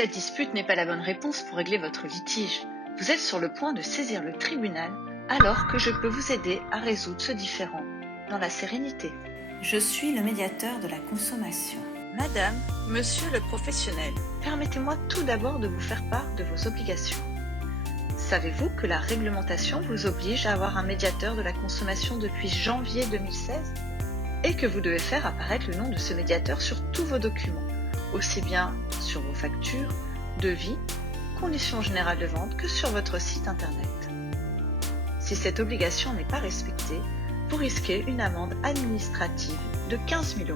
Cette dispute n'est pas la bonne réponse pour régler votre litige. Vous êtes sur le point de saisir le tribunal alors que je peux vous aider à résoudre ce différend dans la sérénité. Je suis le médiateur de la consommation. Madame, monsieur le professionnel, permettez-moi tout d'abord de vous faire part de vos obligations. Savez-vous que la réglementation vous oblige à avoir un médiateur de la consommation depuis janvier 2016 et que vous devez faire apparaître le nom de ce médiateur sur tous vos documents, aussi bien sur vos factures, devis, conditions générales de vente que sur votre site internet. Si cette obligation n'est pas respectée, vous risquez une amende administrative de 15 000 €.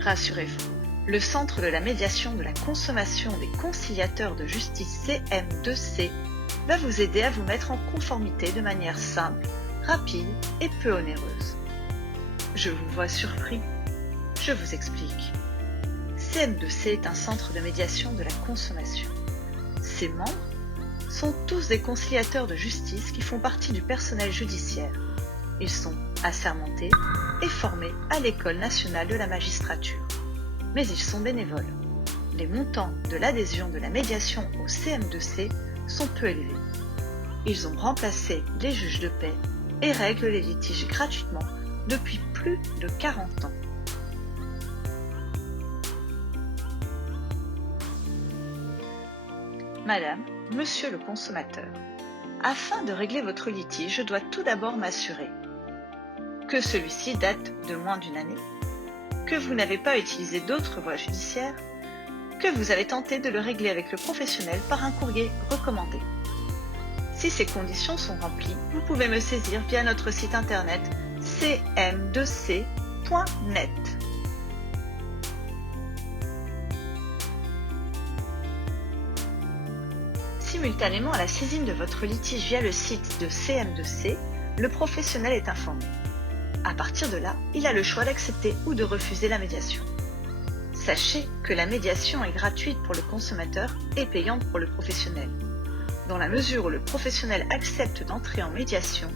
Rassurez-vous, le Centre de la médiation de la consommation des conciliateurs de justice CM2C va vous aider à vous mettre en conformité de manière simple, rapide et peu onéreuse. Je vous vois surpris. Je vous explique. CM2C est un centre de médiation de la consommation. Ses membres sont tous des conciliateurs de justice qui font partie du personnel judiciaire. Ils sont assermentés et formés à l'École nationale de la magistrature. Mais ils sont bénévoles. Les montants de l'adhésion de la médiation au CM2C sont peu élevés. Ils ont remplacé les juges de paix et règlent les litiges gratuitement depuis plus de 40 ans. Madame, monsieur le consommateur, afin de régler votre litige, je dois tout d'abord m'assurer que celui-ci date de moins d'une année, que vous n'avez pas utilisé d'autres voies judiciaires, que vous avez tenté de le régler avec le professionnel par un courrier recommandé. Si ces conditions sont remplies, vous pouvez me saisir via notre site internet cm2c.net. Simultanément à la saisine de votre litige via le site de CM2C, le professionnel est informé. À partir de là, il a le choix d'accepter ou de refuser la médiation. Sachez que la médiation est gratuite pour le consommateur et payante pour le professionnel. Dans la mesure où le professionnel accepte d'entrer en médiation,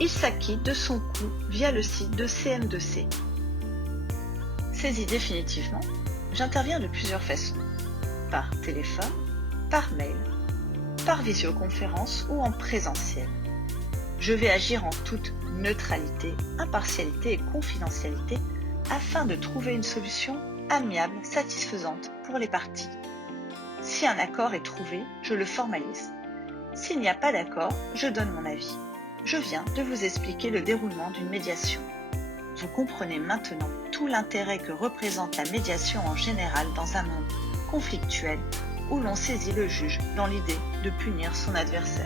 il s'acquitte de son coût via le site de CM2C. Saisi définitivement, j'interviens de plusieurs façons. Par téléphone, par mail, par visioconférence ou en présentiel. Je vais agir en toute neutralité, impartialité et confidentialité afin de trouver une solution amiable, satisfaisante pour les parties. Si un accord est trouvé, je le formalise. S'il n'y a pas d'accord, je donne mon avis. Je viens de vous expliquer le déroulement d'une médiation. Vous comprenez maintenant tout l'intérêt que représente la médiation en général dans un monde conflictuel où l'on saisit le juge dans l'idée de punir son adversaire.